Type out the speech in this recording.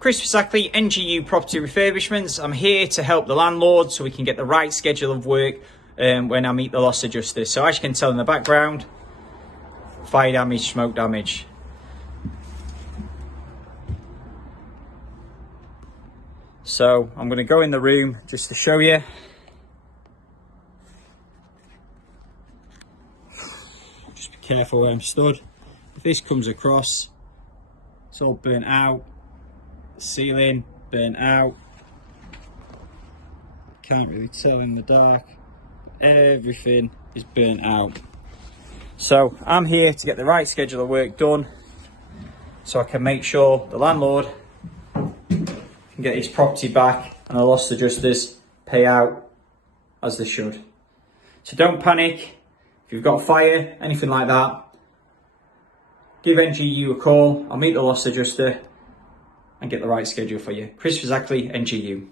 𝗚𝘁'𝘀𝗿𝗄𝗧, NGU Property Refurbishments. I'm here to help the landlord so we can get the right schedule of work when I meet the loss adjuster. So as you can tell in the background, fire damage, smoke damage. So I'm going to go in the room just to show you. Just be careful where I'm stood. If this comes across, it's all burnt out. The ceiling burnt out. Can't really tell in the dark. Everything is burnt out. So I'm here to get the right schedule of work done so I can make sure the landlord can get his property back and the loss adjusters pay out as they should. So don't panic. If you've got fire, anything like that, give NGU a call. I'll meet the loss adjuster and get the right schedule for you. 𝗚𝘁'𝘀𝗿𝗧𝗍, NGU.